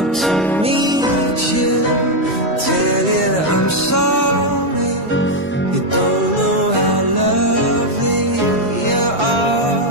up to meet you. Did it, I'm sorry. You don't know how lovely you are.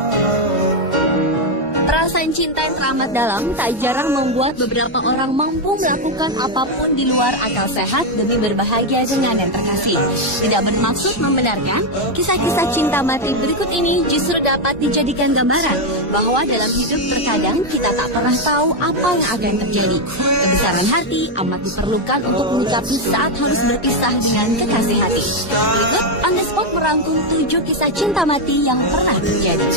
Perasaan cinta yang teramat dalam tak jarang membuat beberapa orang mampu melakukan apapun di luar akal sehat demi berbahagia dengan yang terkasih. Tidak bermaksud membenarkan, kisah-kisah cinta mati berikut ini justru dapat dijadikan gambaran bahwa dalam hidup terkadang kita tak pernah tahu apa yang akan terjadi. Kebesaran hati amat diperlukan untuk menyikapi saat harus berpisah dengan kekasih hati. Berikut On The Spot merangkum 7 kisah cinta mati yang pernah terjadi.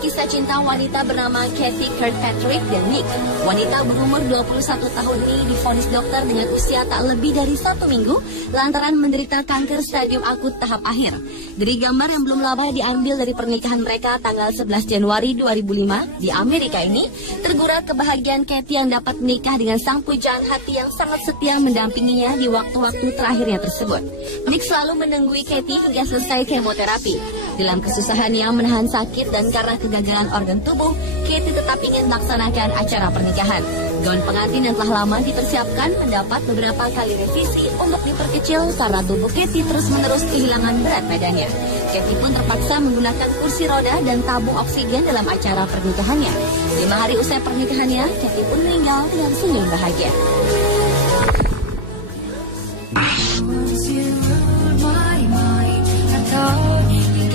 Kisah cinta wanita bernama Kathy Kirkpatrick dan Nick. Wanita berumur 21 tahun ini divonis dokter dengan usia tak lebih dari 1 minggu lantaran menderita kanker stadium akut tahap akhir. Dari gambar yang belum lama diambil dari pernikahan mereka tanggal 11 Januari 2005 di Amerika ini, tergurat kebahagiaan Kathy yang dapat menikah dengan sang pujaan hati yang sangat setia mendampinginya di waktu-waktu terakhirnya tersebut. Nick selalu menunggui Kathy hingga selesai kemoterapi. Dalam kesusahan yang menahan sakit dan karena kegagalan organ tubuh, Kathy tetap ingin melaksanakan acara pernikahan. Gaun pengantin yang telah lama dipersiapkan mendapat beberapa kali revisi untuk diperkecil karena tubuh Kathy terus-menerus kehilangan berat badannya. Kathy pun terpaksa menggunakan kursi roda dan tabung oksigen dalam acara pernikahannya. 5 hari usai pernikahannya, Kathy pun meninggal dengan senyum bahagia.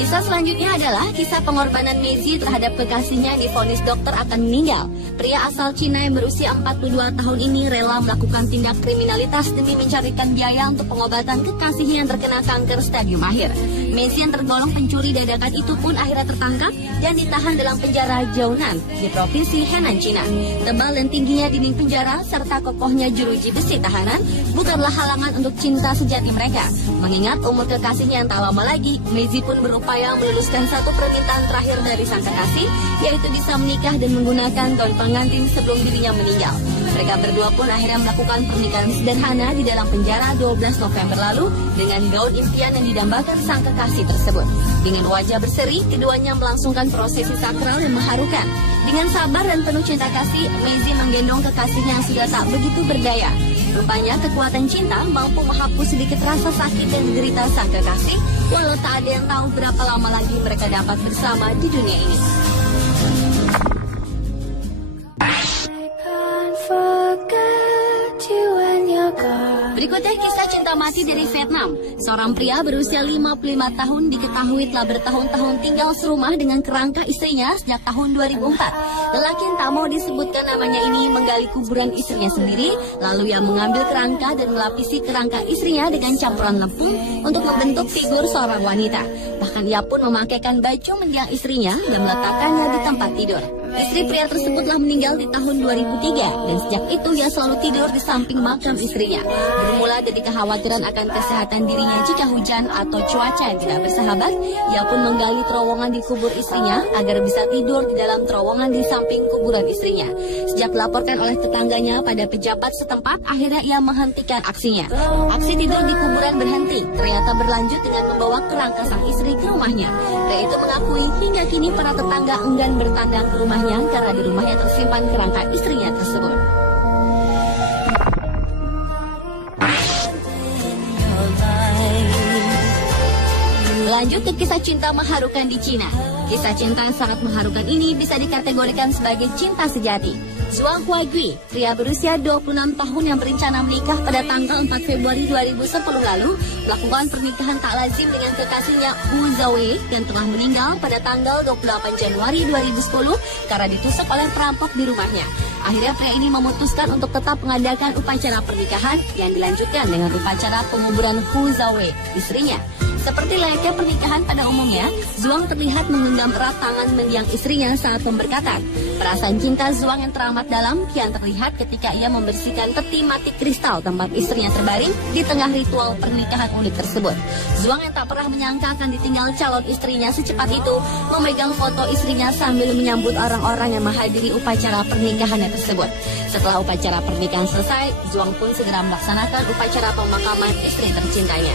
Kisah selanjutnya adalah kisah pengorbanan Maisie terhadap kekasihnya yang divonis dokter akan meninggal. Pria asal Cina yang berusia 42 tahun ini rela melakukan tindak kriminalitas demi mencarikan biaya untuk pengobatan kekasihnya yang terkena kanker stadium akhir. Maisie yang tergolong pencuri dadakan itu pun akhirnya tertangkap dan ditahan dalam penjara Jiaonan di provinsi Henan, Cina. Tebal dan tingginya dinding penjara serta kokohnya jeruji besi tahanan bukanlah halangan untuk cinta sejati mereka. Mengingat umur kekasihnya yang tak lama lagi, Maisie pun berupaya meluluskan satu permintaan terakhir dari sang kekasih, yaitu bisa menikah dan menggunakan gaun pengantin sebelum dirinya meninggal. Mereka berdua pun akhirnya melakukan pernikahan sederhana di dalam penjara 12 November lalu dengan gaun impian yang didambakan sang kekasih tersebut. Dengan wajah berseri, keduanya melangsungkan prosesi sakral yang mengharukan. Dengan sabar dan penuh cinta kasih, Maisie menggendong kekasihnya yang sudah tak begitu berdaya. Rupanya kekuatan cinta mampu menghapus sedikit rasa sakit dan derita sang kekasih, walau tak ada yang tahu berapa lama lagi mereka dapat bersama di dunia ini. Berikutnya kisah cinta mati dari Vietnam. Seorang pria berusia 55 tahun diketahui telah bertahun-tahun tinggal serumah dengan kerangka istrinya sejak tahun 2004. Lelaki yang tak mau disebutkan namanya ini menggali kuburan istrinya sendiri, lalu ia mengambil kerangka dan melapisi kerangka istrinya dengan campuran lempung untuk membentuk figur seorang wanita. Bahkan ia pun memakaikan baju mendiang istrinya dan meletakkannya di tempat tidur. Istri pria tersebutlah meninggal di tahun 2003 dan sejak itu ia selalu tidur di samping makam istrinya. Bermula dari kekhawatiran akan kesehatan dirinya jika hujan atau cuaca yang tidak bersahabat, ia pun menggali terowongan di kubur istrinya agar bisa tidur di dalam terowongan di samping kuburan istrinya. Sejak dilaporkan oleh tetangganya pada pejabat setempat, akhirnya ia menghentikan aksinya. Aksi tidur di kuburan berhenti, ternyata berlanjut dengan membawa kerangka sang istri ke rumahnya. Pria itu mengakui hingga kini para tetangga enggan bertandang ke rumahnya karena di rumahnya tersimpan kerangka istrinya tersebut. Lanjut ke kisah cinta mengharukan di Cina. Kisah cinta yang sangat mengharukan ini bisa dikategorikan sebagai cinta sejati. Zhuang Huagui, pria berusia 26 tahun yang berencana menikah pada tanggal 4 Februari 2010 lalu, melakukan pernikahan tak lazim dengan kekasihnya Hu Zhaowei yang telah meninggal pada tanggal 28 Januari 2010 karena ditusuk oleh perampok di rumahnya. Akhirnya pria ini memutuskan untuk tetap mengadakan upacara pernikahan yang dilanjutkan dengan upacara penguburan Hu Zhaowei, istrinya. Seperti layaknya pernikahan pada umumnya, Zhuang terlihat menggenggam erat tangan mendiang istrinya saat pemberkatan. Perasaan cinta Zhuang yang teramat dalam kian terlihat ketika ia membersihkan peti mati kristal tempat istrinya terbaring di tengah ritual pernikahan unik tersebut. Zhuang yang tak pernah menyangka akan ditinggal calon istrinya secepat itu, memegang foto istrinya sambil menyambut orang-orang yang menghadiri upacara pernikahannya tersebut. Setelah upacara pernikahan selesai, Zhuang pun segera melaksanakan upacara pemakaman istri tercintanya.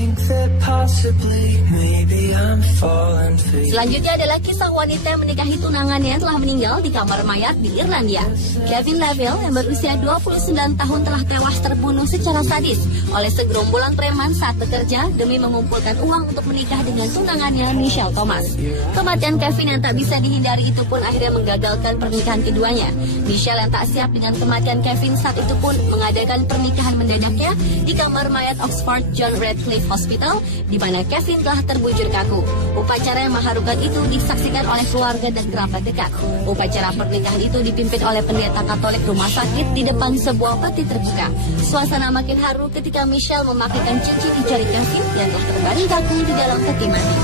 think that possibly maybe I'm falling for you. Selanjutnya adalah kisah wanita yang menikahi tunangannya yang telah meninggal di kamar mayat di Irlandia. Kevin Lavelle yang berusia 29 tahun telah tewas terbunuh secara sadis oleh segerombolan preman saat bekerja demi mengumpulkan uang untuk menikah dengan tunangannya Michelle Thomas. Kematian Kevin yang tak bisa dihindari itu pun akhirnya menggagalkan pernikahan keduanya. Michelle yang tak siap dengan kematian Kevin saat itu pun mengadakan pernikahan mendadaknya di kamar mayat Oxford John Radcliffe Hospital, di mana Kevin telah terbujur kaku. Upacara yang mengharukan itu disaksikan oleh keluarga dan kerabat dekat. Upacara pernikahan itu dipimpin oleh pendeta Katolik rumah sakit di depan sebuah peti terbuka. Suasana makin haru ketika Michelle memakaikan cincin di jari Kevin yang telah terbaring kaku di dalam peti mati.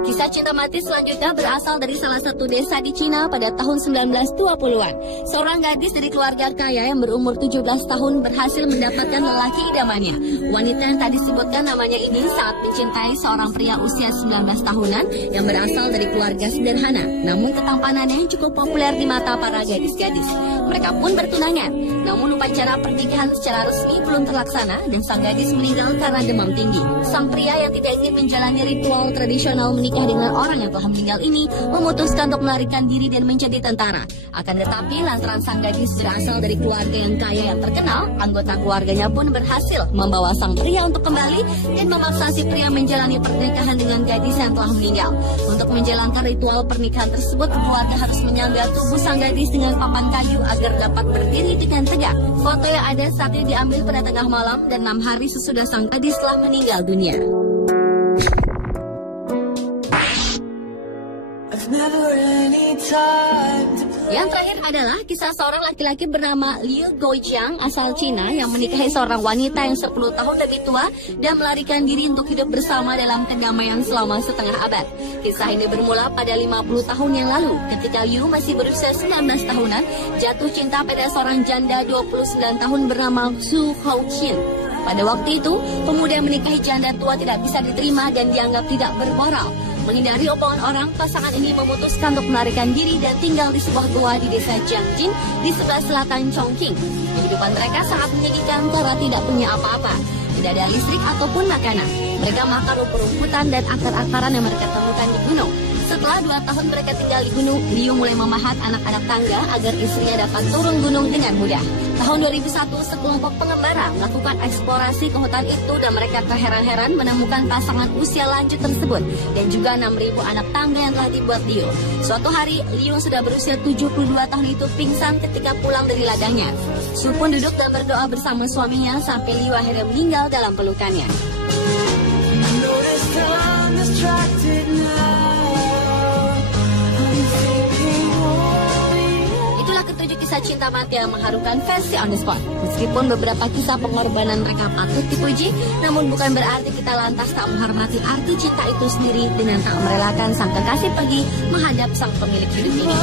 Kisah cinta mati selanjutnya berasal dari salah satu desa di Cina pada tahun 1920-an. Seorang gadis dari keluarga kaya yang berumur 17 tahun berhasil mendapatkan lelaki idamannya. Wanita yang tadi disebutkan namanya ini saat mencintai seorang pria usia 19 tahunan yang berasal dari keluarga sederhana. Namun ketampanannya yang cukup populer di mata para gadis-gadis. Mereka pun bertunangan. Namun upacara pernikahan secara resmi belum terlaksana dan sang gadis meninggal karena demam tinggi. Sang pria yang tidak ingin menjalani ritual tradisional menikah dengan orang yang telah meninggal ini memutuskan untuk melarikan diri dan menjadi tentara. Akan tetapi lantaran sang gadis berasal dari keluarga yang kaya yang terkenal, anggota keluarganya pun berhasil membawa sang pria untuk kembali dan memaksa si pria menjalani pernikahan dengan gadis yang telah meninggal. Untuk menjalankan ritual pernikahan tersebut, keluarga harus menyangga tubuh sang gadis dengan papan kayu agar dapat berdiri dengan tegak. Foto yang ada saat ini diambil pada tengah malam dan 6 hari sesudah sang gadis telah meninggal dunia. Yang terakhir adalah kisah seorang laki-laki bernama Liu Guojiang asal Cina yang menikahi seorang wanita yang 10 tahun lebih tua dan melarikan diri untuk hidup bersama dalam kedamaian selama setengah abad. Kisah ini bermula pada 50 tahun yang lalu ketika Liu masih berusia 19 tahunan jatuh cinta pada seorang janda 29 tahun bernama Zhu Haoqin. Pada waktu itu, pemuda yang menikahi janda tua tidak bisa diterima dan dianggap tidak bermoral. Menghindari omongan orang, pasangan ini memutuskan untuk melarikan diri dan tinggal di sebuah gua di desa Jiangjin di sebelah selatan Chongqing. Kehidupan mereka sangat menyedihkan karena tidak punya apa-apa. Tidak ada listrik ataupun makanan. Mereka makan rumput-rumputan dan akar-akaran yang mereka temukan di gunung. Setelah 2 tahun mereka tinggal di gunung, Liu mulai memahat anak-anak tangga agar istrinya dapat turun gunung dengan mudah. Tahun 2001, sekelompok pengembara melakukan eksplorasi ke hutan itu dan mereka terheran-heran menemukan pasangan usia lanjut tersebut dan juga 6.000 anak tangga yang telah dibuat Liu. Suatu hari, Liu yang sudah berusia 72 tahun itu pingsan ketika pulang dari ladangnya. Su pun duduk dan berdoa bersama suaminya sampai Liu akhirnya meninggal dalam pelukannya. Ketujuh kisah cinta mati yang mengharukan versi on the spot. Meskipun beberapa kisah pengorbanan mereka patut dipuji, namun bukan berarti kita lantas tak menghormati arti cinta itu sendiri dengan tak merelakan sang kekasih pergi menghadap sang pemilik hidup ini.